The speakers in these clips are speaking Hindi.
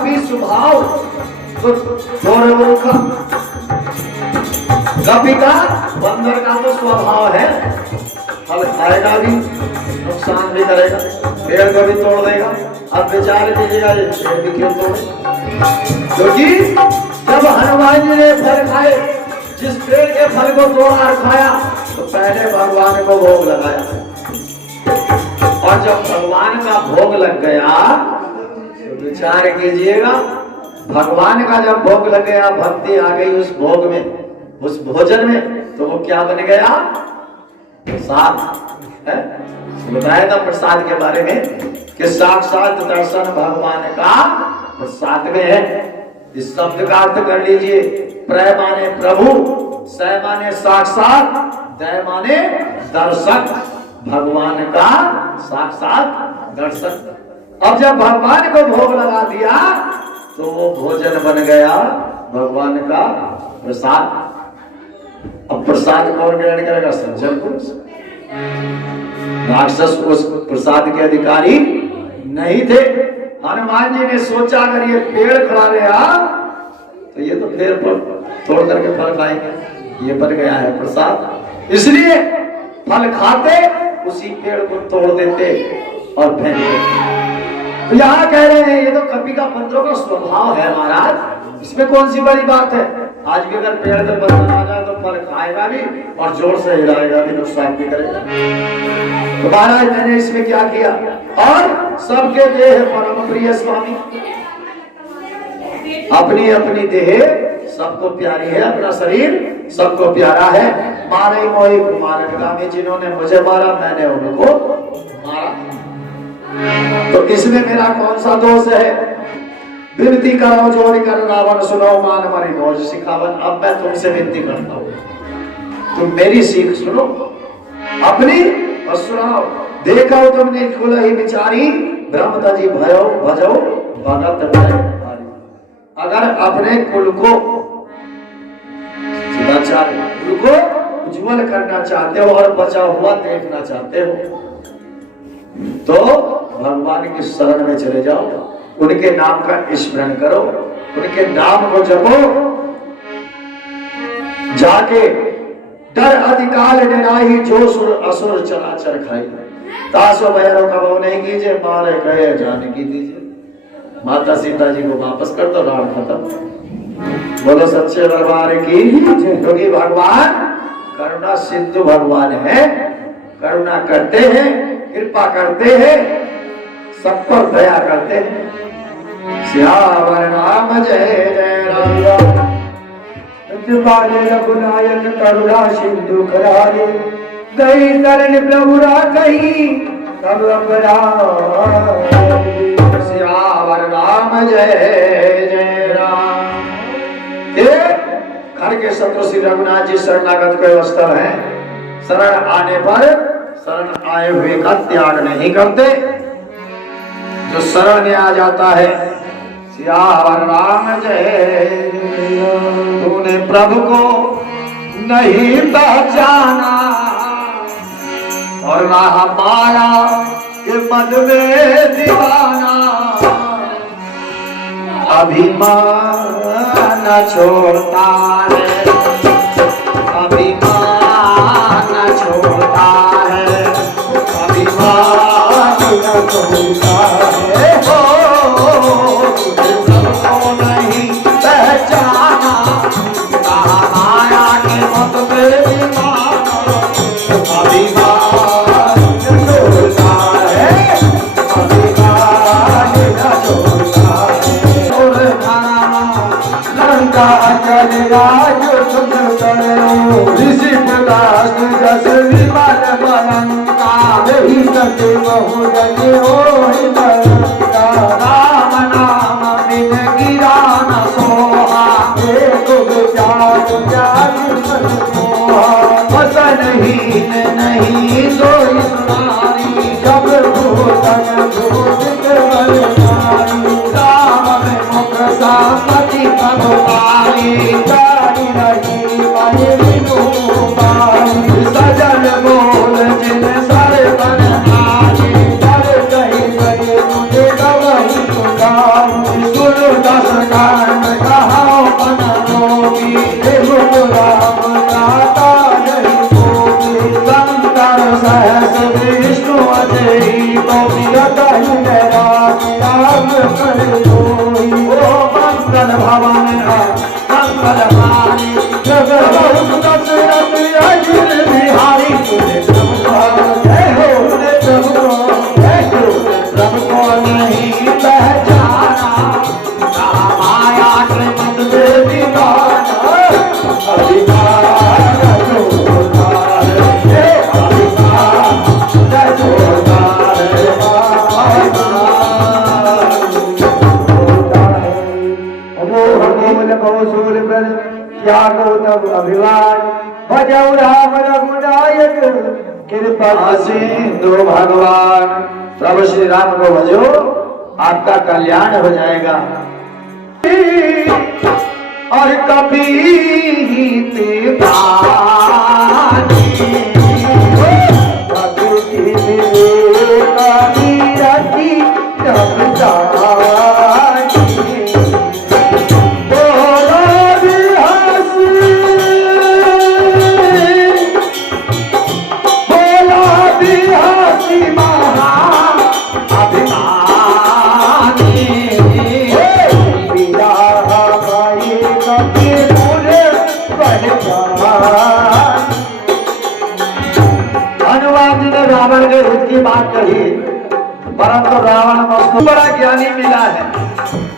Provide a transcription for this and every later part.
कभी स्वभाव तो थोड़े मूर्खा, कभी का बंदर का तो स्वभाव है, फल खाएगा भी, नुकसान भी करेगा, पेड़ को भी तोड़ देगा। अब विचार कीजिएगा ये पेड़ भी क्यों तोड़े? क्योंकि जब हनुमान जी ने फल खाए, जिस पेड़ के फल को तोड़ा और खाया, तो पहले भगवान को भोग लगाया, और जब भगवान का भोग लग गया तो विचार कीजिएगा, भगवान का जब भोग लग गया, भक्ति आ गई उस भोग में, उस भोजन में, तो वो क्या बन गया? प्रसाद है। बताया था प्रसाद के बारे में कि साक्षात दर्शन भगवान का प्रसाद में है। इस शब्द का अर्थ कर लीजिए, प्र माने प्रभु, स माने साक्षात, द माने दर्शन, भगवान का साक्षात दर्शन। अब जब भगवान को भोग लगा दिया तो वो भोजन बन गया भगवान का प्रसाद। अब प्रसाद कौन ग्रहण करेगा? सज्जन पुरुष। राक्षस उस प्रसाद के अधिकारी नहीं थे। हनुमान जी ने सोचा अगर ये पेड़ खड़ा रहा तो ये तो पेड़ पर तोड़ करके फल खाएंगे, ये बन गया है प्रसाद, इसलिए फल खाते उसी पेड़ को तोड़ देते और फेंक देते। तो यहाँ कह रहे हैं ये तो कभी का बंदरों का स्वभाव है महाराज, इसमें कौन सी बड़ी बात है? आज भी अगर पेड़ पे बंदर आ जाए तो फल खाएगा भी और जोर से हिलाएगा भी, नुकसान भी करेगा। तो महाराज मैंने इसमें क्या किया? और सबके देह परम प्रिय स्वामी, अपनी अपनी देह सबको प्यारी है, अपना शरीर सबको प्यारा है। मारे मोहि मारगामी, जिन्होंने मुझे मारा मैंने उनको मारा, तो इसमें मेरा कौन सा दोष है? विनती करो जोड़ कर रावण सुनो, मान हमारी मौज सिखावन। अब मैं तुमसे विनती करता हूँ, तुम मेरी सीख सुनो अपनी और सुनाओ। देखो तुमने कुल ही विचारी, ब्रह्मता जी भयो भजो भगत भारी। अगर अपने कुल को सदाचार, कुल को उज्जवल करना चाहते हो और बचा हुआ देखना चाहते हो तो भगवान की शरण में चले जाओ, उनके नाम का स्मरण करो, उनके नाम को जपो। जाके डर अधिकाल डराही, जो सुर असुर चराचर खाई। तासो भैरव का भाव नहीं कीजिए, मारे गए जाने की दीजिए। माता सीता जी को वापस कर दो, राम खत्म। बोलो सच्चे दरबार की, क्योंकि भगवान करुणा सिंधु भगवान है, करुणा करते हैं, कृपा करते हैं, सब पर दया करते हैं। श्यावर राम जय जय राम, रघुनायक करुणा सिंधु करारे, गई शरण प्रभु कही तब अपराध। श्यावर राम जय जय राम। घर के शत्रु श्री रघुनाथ जी शरणागत को अवस्था है, शरण आने पर शरण आए हुए का त्याग नहीं करते, जो शरण में आ जाता है। सियावर राम जय। तूने प्रभु को नहीं पहचाना और रहा माया के मन में दीवाना। अभिमान छोड़ता है, अभिमान छोड़ता है, अभिमान छोड़ता है। तुझको नहीं पहचाना, कहा माया के मत में दीवाना। अभिमान छोड़ता है, अभिमान छोड़ता है। और लंका चलेगा जो तुम करो, ऋषि प्रकाश जस विमल बलंका। वही सत्य बहु जगे होई बलंका। राम नाम बिन गिरा न सोहा, एक विचार त्याग मन मोहा। वसनहीन नहीं सोई सुनारी, जब भूषण भूषित बलनारी। राम में मुख सामति प्रभुतारी, जानी रही मन बिनु पाई। सजन बोल जिन सर बन नारी, जब कही गई मुझे गवही सुनाई। सुन मंगल भवन मंगल हारी दशरथ अजित बिहारी तुझे प्रभु जय हो प्रभु जय हो प्रभु को नहीं पहचाना माया के मत दे दीवाना अधिकार क्या गौतम अभिमान भजऊ राम रघुनायक कृपा सिंधु भगवान। प्रभु श्री राम को भजो आपका कल्याण हो जाएगा। और कभी रावण के हित की बात कही, परंतु रावण को बड़ा ज्ञानी मिला है।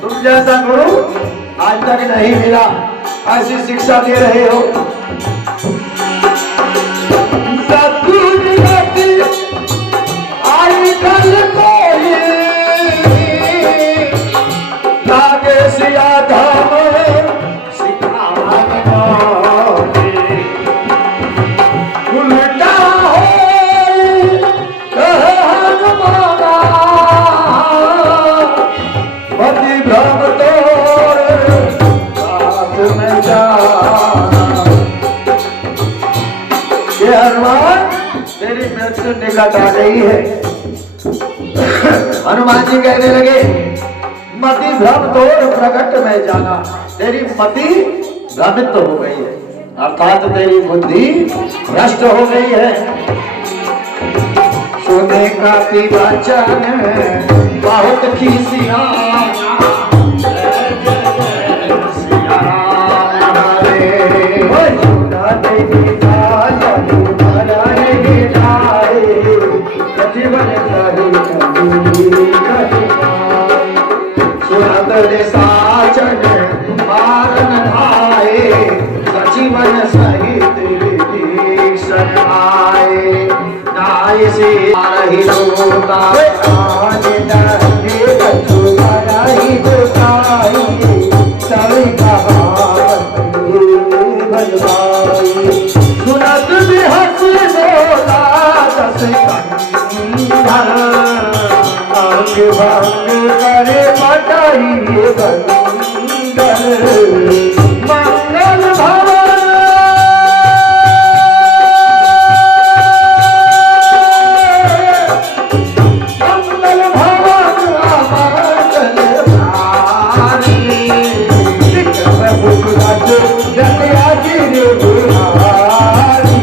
तुम जैसा गुरु आज तक नहीं मिला, ऐसी शिक्षा दे रहे हो। आई कल कोई लागे सिया धाम तेरी मृत्यु निकट आ गई है। हनुमान जी कहने लगे मति भ्रम तोड़ प्रकट में जाना, तेरी मति भ्रमित हो गई है, अर्थात तेरी बुद्धि भ्रष्ट हो गई है। सुने का वचन बहुत खीसियाना साचन मारन भाए सजीवन सहित दीक्षण आए नाय से रही होता आज नहे कछु नहीं दुखाई सभी कहावत भलवाई सुनत बिहस बोला दस कंधर अंग भंग करे मटाइए गंगर मंगल भवन मंगल भवन मंगल भारी प्रभु राज जया गिर बुहारी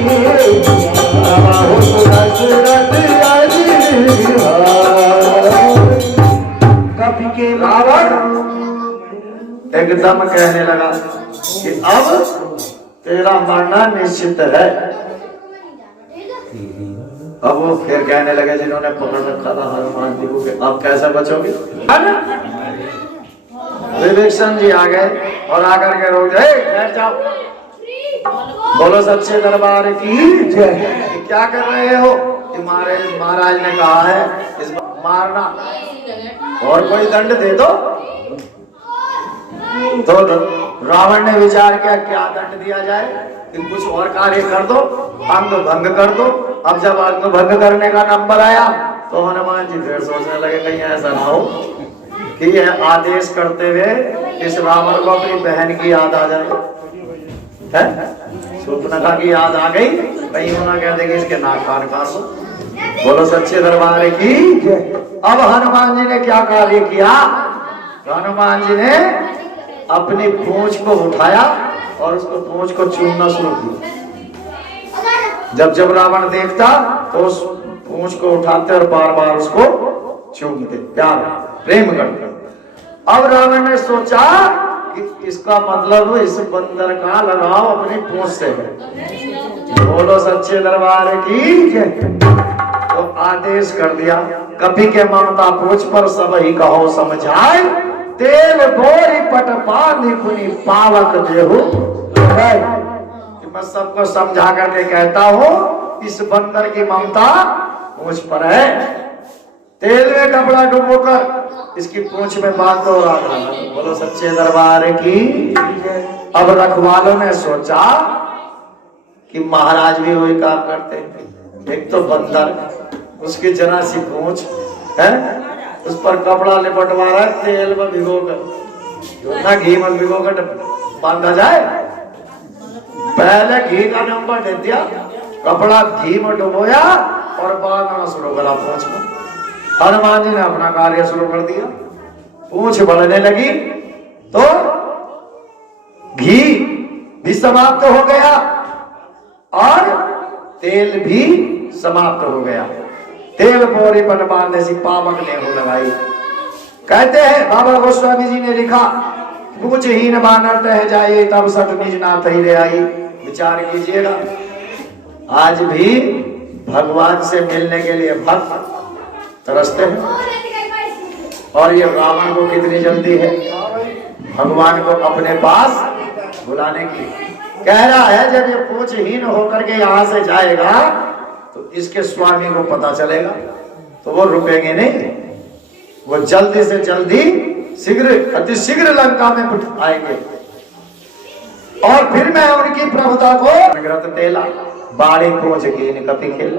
प्रभु दशरथ के रावण एकदम कहने लगा कि अब तेरा मरना निश्चित है। अब वो फिर कहने लगे जिन्होंने पकड़ रखा था हनुमान जी को, अब कैसे बचोगे? विभीषण जी आ गए और आकर के रोक गए, बैठ जाओ, बोलो सच्चे दरबार की जय। क्या कर रहे हो? महाराज ने कहा है इस मारना और कोई दंड दे दो। तो रावण ने विचार किया क्या दंड दिया जाए, कि कुछ और कार्य कर दो, अंग भंग कर दो। अब जब अंग भंग करने का नंबर आया तो हनुमान जी फिर सोचने लगे कहीं ऐसा ना हो कि यह आदेश करते हुए इस रावण को अपनी बहन की याद आ जाए, है सूर्पनखा की याद आ गई, कहीं होना कह देंगे इसके नाक कान काट दो। बोलो सच्चे दरबार की। अब हनुमान जी ने क्या कार्य किया? हनुमान जी ने अपनी पूंछ को उठाया और उसको पूंछ को चूमना शुरू किया। जब जब रावण देखता तो उस पूंछ को उठाते और बार बार उसको चूमते, प्यार प्रेम करते। अब रावण ने सोचा कि इसका मतलब इस बंदर का लगाव अपनी पूंछ से है। बोलो सच्चे दरबार की जय। तो आदेश कर दिया, कभी के ममता पूछ पर सब ही कहो समझाए, तेल बोरी पट बांधी खुनी पावक देहु। मैं सबको समझा करके कहता हूं, इस बंदर की ममता पूंछ पर है, तेल में कपड़ा डुबोकर इसकी पूंछ में बांध दो और आग लगा दो। बोलो सच्चे दरबार की। अब रखवालों ने सोचा कि महाराज भी वही काम करते हैं, एक तो बंदर, उसकी जरा सी पूंछ है, उस पर कपड़ा लिपटवा रहा है तेल में भिगोकर, ना घी में भिगोकर बांधा जाए। पहले घी का नंबर दे दिया, कपड़ा घी में डुबोया और बांधना शुरू करा पूंछ में। हनुमान जी ने अपना कार्य शुरू कर दिया, पूंछ बढ़ने लगी तो घी भी समाप्त हो गया और तेल भी समाप्त हो गया। तेल बोरी पर बांधे सी पावक ने हो लगाई। कहते हैं बाबा गोस्वामी जी ने लिखा, पूछ हीन बानर तह जाए तब सत निज नाथ ही ले आई। विचार कीजिएगा, आज भी भगवान से मिलने के लिए भक्त तरसते हैं और ये रावण को कितनी जल्दी है भगवान को अपने पास बुलाने की। कह रहा है जब ये पूछहीन होकर के यहाँ से जाएगा तो इसके स्वामी को पता चलेगा तो वो रुकेंगे नहीं, वो जल्दी से जल्दी शीघ्र अति शीघ्र लंका में आएंगे और फिर मैं उनकी प्रभुता को तेला बाड़ी पहुंच के कपी खेल।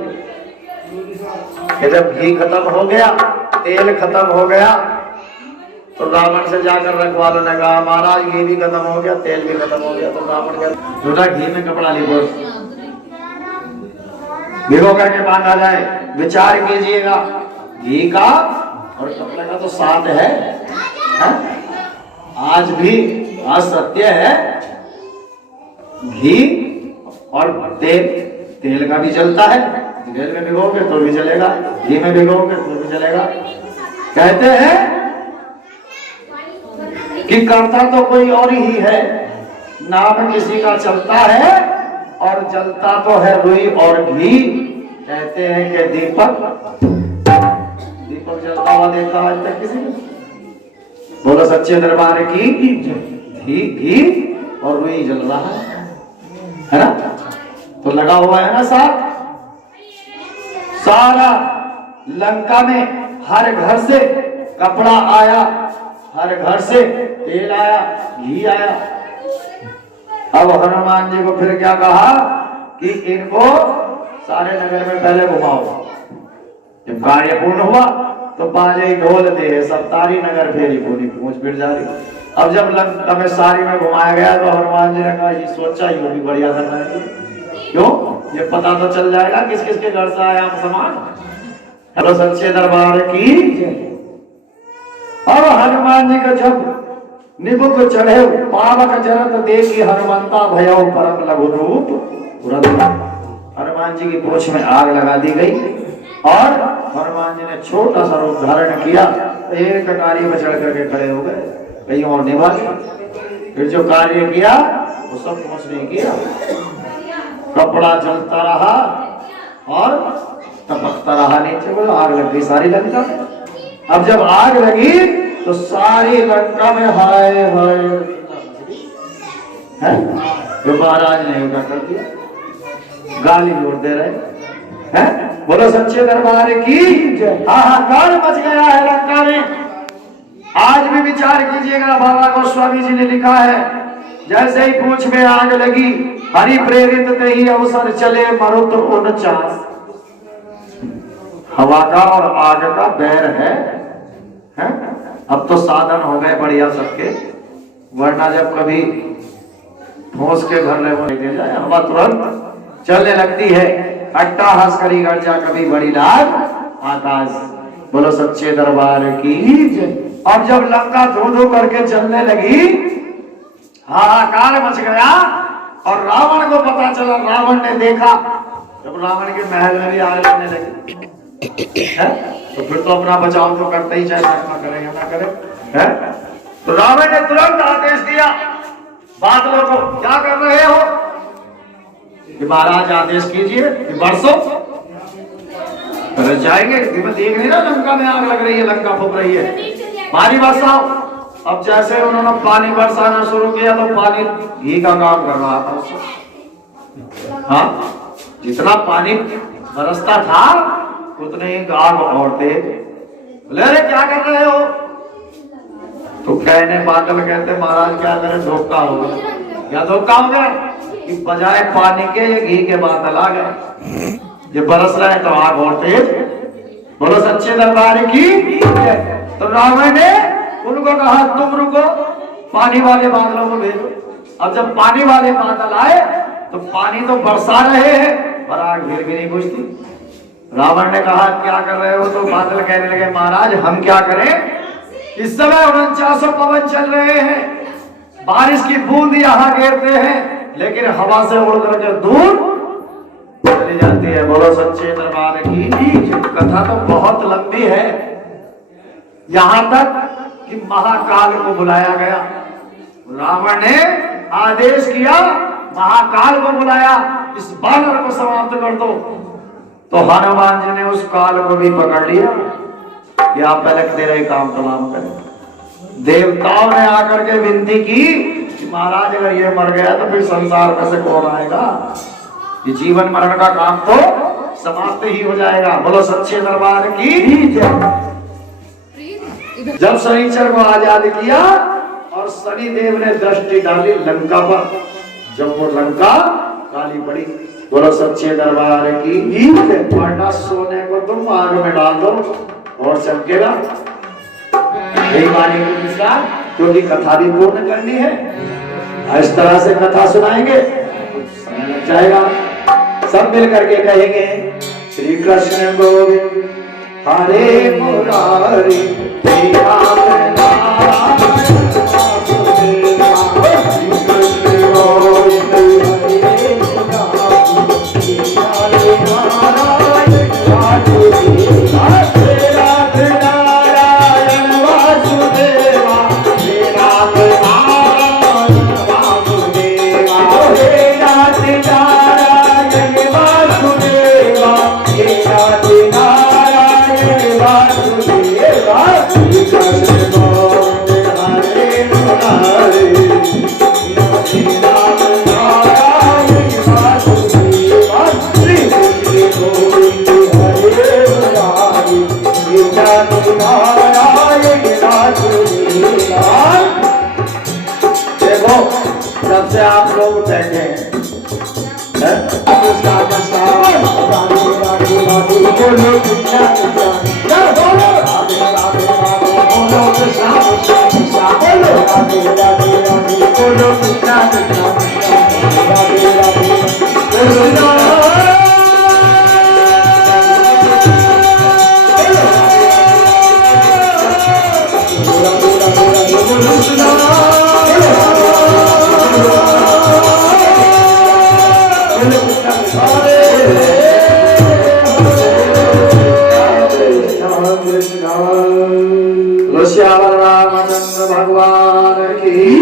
जब घी खत्म हो गया, तेल खत्म हो गया तो रावण से जाकर रखवालों ने कहा महाराज घी भी खत्म हो गया, तेल भी खत्म हो गया। तो रावण का दूसरा घी में कपड़ा लिपो भिगो करके बांधा जाए। विचार कीजिएगा, घी का और कपड़े का तो साथ है? आज भी असत्य है, घी और तेल का भी चलता है, तेल में भिगोगे तो भी चलेगा, घी में भिगोगे तो भी चलेगा। कहते हैं कि करता तो कोई और ही है, नाम किसी का चलता है और जलता तो है रुई और घी। कहते हैं कि दीपक जलता हुआ देखा आज तक किसी ने? बोलो सच्चे दरबार की घी और रुई जल रहा है ना? तो लगा हुआ है ना साथ। सारा लंका में हर घर से कपड़ा आया, हर घर से तेल आया, घी आया। अब हनुमान जी को फिर क्या कहा कि इनको सारे नगर में पहले घुमाओ। जब कार्य पूर्ण हुआ तो बाजे ढोल दे सब तारी नगर फेरी पूरी पूछ फिर जा रही। अब जब लंका में सारी में घुमाया गया तो हनुमान जी ने कहा ये सोचा ही भी बढ़िया करना है, क्यों ये पता तो चल जाएगा किस किस के घर से आया सामान। हेलो सच्चे दरबार की। अब हनुमान जी का जब निबुक चढ़े पावक जरत देखी हनुमंता भयो परम लघु रूप। हनुमान जी की पूंछ में आग लगा दी गई और हनुमान जी ने छोटा सा रूप धारण किया, एक कटारी में चढ़ करके खड़े हो गए, कहीं और निभा लिया। फिर जो कार्य किया वो सब कुछ नहीं किया, कपड़ा जलता रहा और टपकता रहा नीचे, बोलो आग लग गई सारी लंका। अब जब आग लगी तो सारी लंका में हाय हाय है, तो महाराज ने योगा कर दिया, गाली जोड़ दे रहे हैं। बोलो सच्चे दरबार की हाहाकार मच गया है लंका में। आज भी विचार कीजिएगा, बाबा गोस्वामी जी ने लिखा है जैसे ही पूंछ में आग लगी हरि प्रेरित ते ही अवसर चले मरुत 49। हवा का और आग का बैर है? अब तो साधन हो गए बढ़िया सबके, वरना जब कभी ठोस के घर ले जाए हवा तुरंत चलने लगती है। अट्टा हंस करी गर्जा कभी बड़ी लाग आकाश। बोलो सच्चे दरबार की। अब जब लंका धो धो करके चलने लगी, हाहाकार मच गया और रावण को पता चला। रावण ने देखा, जब रावण के महल में भी आग लगने लगी तो फिर तो अपना बचाव तो करते ही, चाहे ना करे या ना करे है। तो रावण ने तुरंत आदेश दिया बादलों को क्या कर रहे हो कि महाराज आदेश कीजिए कि बरसो। जाएंगे देख रहे ना लंका में आग लग रही है, लंका फूक रही है, पानी बरसाओ। अब जैसे उन्होंने पानी बरसाना शुरू किया तो पानी घी का काम कर रहा था। हाँ, जितना पानी बरसता था उतने ही आग और थे। बोले अरे क्या कर रहे हो? तो कहने बादल कहते महाराज क्या करें, धोखा हो गया। क्या धोखा हो गया कि बजाय पानी के ये घी के बादल आ गए, ये बरस रहे तो आग और तेज। बोलो सच्चे दरबार की। तो रावण ने उनको कहा तुम रुको, पानी वाले बादलों को भेजो। अब जब पानी वाले बादल आए तो पानी तो बरसा रहे हैं पर आग फिर भी नहीं बुझती। रावण ने कहा क्या कर रहे हो? तो बादल कहने लगे महाराज हम क्या करें, इस समय 49 पवन चल रहे हैं, बारिश की बूंद यहाँ गिरते हैं लेकिन हवा से उड़ करके दूर चली जाती है। बोलो सच्चे दरबार की। कथा तो बहुत लंबी है, यहां तक कि महाकाल को बुलाया गया। रावण ने आदेश किया महाकाल को बुलाया, इस बानर को समाप्त कर दो। तो हनुमान जी ने उस काल को भी पकड़ लिया कि आप पलक दे रहे काम तमाम करें। देवताओं ने आकर के विनती की कि महाराज अगर ये मर गया तो फिर संसार में से कौन आएगा, ये जीवन मरण का काम तो समाप्त ही हो जाएगा। बोलो सच्चे दरबार की। जब शनिचर को आजाद किया और शनि देव ने दृष्टि डाली लंका पर, जब वो लंका काली पड़ी। बोलो सच्चे दरबार की। वरना सोने को तुम आग में डाल दो और चमकेगा। यही वाणी को दूसरा, क्योंकि कथा भी पूर्ण करनी है। इस तरह से कथा सुनाएंगे समय लग जाएगा। सब मिल करके कहेंगे श्री कृष्ण गोविंद हरे मुरारी श्री राम नारायण वासुदेवा। श्री कृष्ण गोविंद हरे मुरारी श्री राम नारायण वासुदेवा। श्री राम नारायण वासुदेवा। श्री राम नारायण वासुदेवा। हे नाथ नारायण वासुदेवा। हे नाथ नारायण वासुदेवा। श्री कृष्ण गोविंद हरे मुरारी श्री राम नारायण वासुदेवा। श्री कृष्ण गोविंद हरे मुरारी श्री राम नारायण वासुदेवा। देखो जब से आप लोग बैठे हैं श्याम रामचंद्र भगवान की।